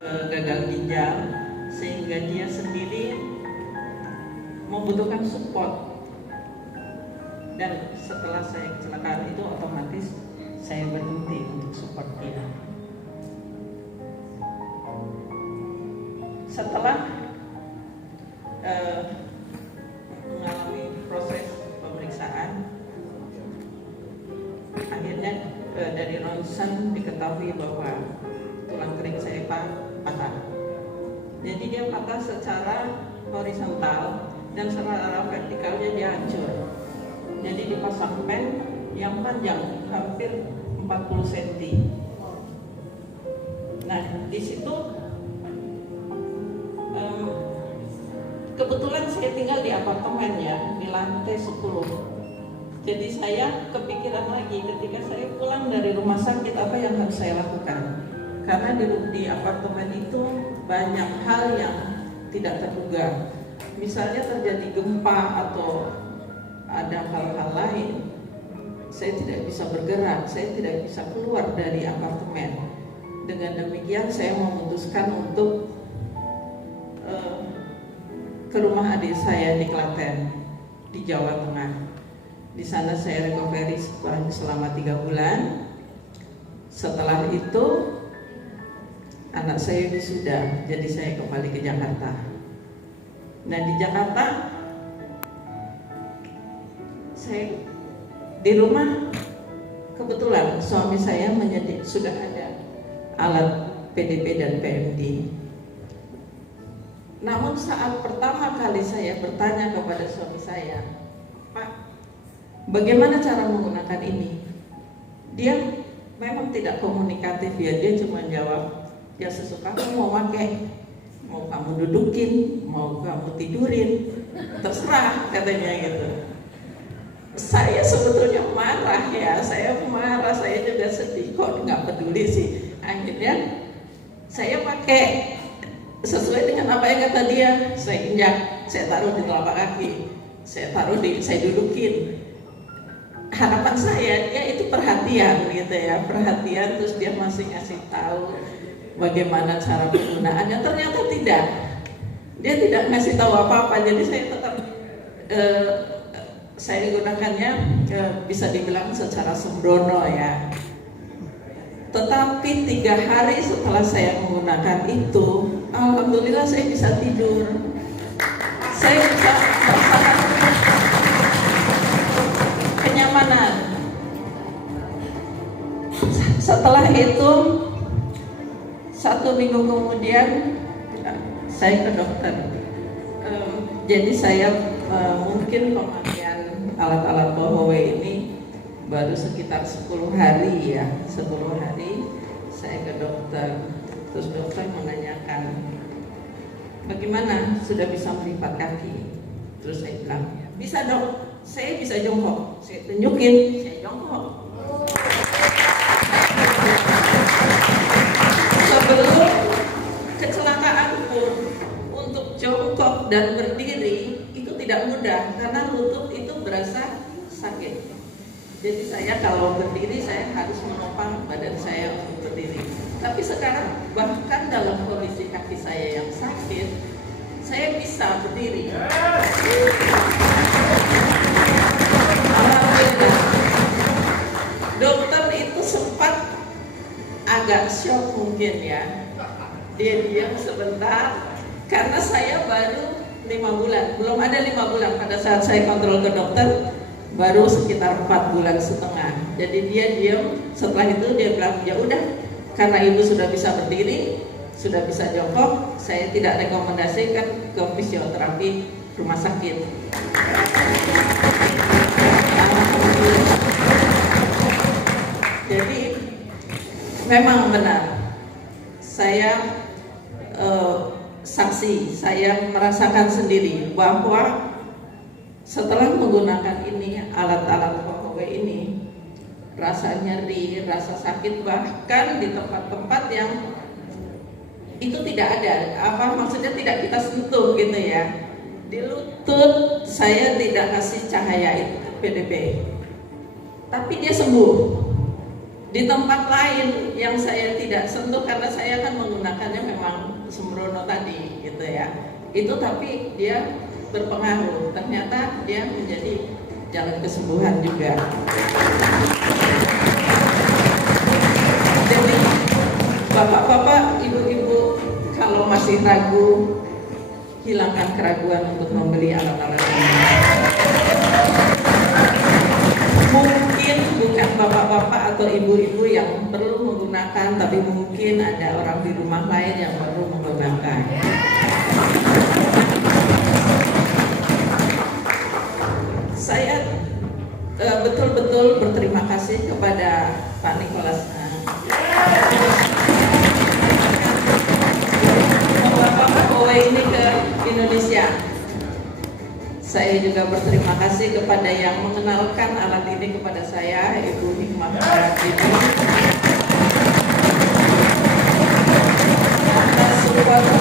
gagal ginjal, sehingga dia sendiri membutuhkan support. Dan setelah saya kecelakaan itu otomatis saya berhenti untuk support dia. Setelah mengalami proses pemeriksaan, akhirnya dari ronsen diketahui bahwa tulang kering saya patah. Jadi dia patah secara horizontal dan secara vertikalnya dia hancur. Jadi dipasang pen yang panjang hampir 40 cm. Nah, di situ kebetulan saya tinggal di apartemen ya, di lantai 10. Jadi saya kepikiran lagi ketika saya pulang dari rumah sakit apa yang harus saya lakukan. Karena di apartemen itu banyak hal yang tidak terduga. Misalnya terjadi gempa atau ada hal-hal lain, saya tidak bisa bergerak, saya tidak bisa keluar dari apartemen. Dengan demikian saya memutuskan untuk ke rumah adik saya di Klaten, di Jawa Tengah. Di sana saya recovery selama 3 bulan. Setelah itu anak saya wisuda, jadi saya kembali ke Jakarta. Nah, di Jakarta saya di rumah kebetulan suami saya sudah ada alat PDP dan PMD. Namun saat pertama kali saya bertanya kepada suami saya, Pak, bagaimana cara menggunakan ini? Dia memang tidak komunikatif ya, dia cuma jawab, ya sesuka kamu mau pakai, mau kamu dudukin, mau kamu tidurin, terserah katanya gitu. Saya sebetulnya marah ya, saya juga sedih, kok nggak peduli sih. Akhirnya saya pakai sesuai dengan apa yang kata dia. Saya injak, saya taruh di telapak kaki, saya dudukin. Harapan saya dia itu perhatian gitu ya, perhatian, terus dia masih ngasih tahu bagaimana cara penggunaannya. Ternyata tidak, dia tidak ngasih tahu apa-apa. Jadi saya tetap saya gunakannya bisa dibilang secara sembrono ya. Tetapi 3 hari setelah saya menggunakan itu, alhamdulillah saya bisa tidur. Saya bisa merasakan kenyamanan. Setelah itu 1 minggu kemudian saya ke dokter. Jadi saya mungkin pemakaian alat-alat Bohowe ini baru sekitar 10 hari ya. 10 hari saya ke dokter. Terus dokter menanyakan, bagaimana, sudah bisa melipat kaki? Terus saya bilang, bisa dok, saya bisa jongkok. Saya tunjukin, saya jongkok. Sebelum kecelakaan pun, untuk jongkok dan berdiri itu tidak mudah, karena lutut itu berasa sakit. Jadi saya kalau berdiri saya harus menopang badan saya untuk berdiri. Tapi sekarang bahkan dalam kondisi kaki saya yang sakit, saya bisa berdiri. Alhamdulillah. Dokter itu sempat agak shock mungkin ya. Dia diam sebentar karena saya baru 5 bulan. Belum ada 5 bulan pada saat saya kontrol ke dokter. Baru sekitar 4,5 bulan. Jadi dia diam. Setelah itu dia bilang, ya udah, karena ibu sudah bisa berdiri, sudah bisa jongkok, saya tidak rekomendasikan ke fisioterapi rumah sakit. Jadi memang benar, saya saksi, saya merasakan sendiri bahwa setelah menggunakan ini, alat-alat Bohowe ini, rasa nyeri, rasa sakit, bahkan di tempat-tempat yang itu tidak ada, maksudnya tidak kita sentuh gitu ya. Di lutut saya tidak kasih cahaya itu PDP, tapi dia sembuh. Di tempat lain yang saya tidak sentuh karena saya kan menggunakannya memang sembrono tadi gitu ya. Itu tapi dia berpengaruh. Ternyata dia menjadi jalan kesembuhan juga. Jadi bapak-bapak, ibu-ibu kalau masih ragu, hilangkan keraguan untuk membeli alat-alat ini. Mungkin bukan bapak-bapak atau ibu-ibu yang perlu menggunakan, tapi mungkin ada orang di rumah lain yang perlu menggunakan. Saya betul-betul berterima kasih kepada Pak Nicholas membawa ini ke Indonesia. Saya juga berterima kasih kepada yang mengenalkan alat ini kepada saya, Ibu Hikmah Pratiwi. Atas support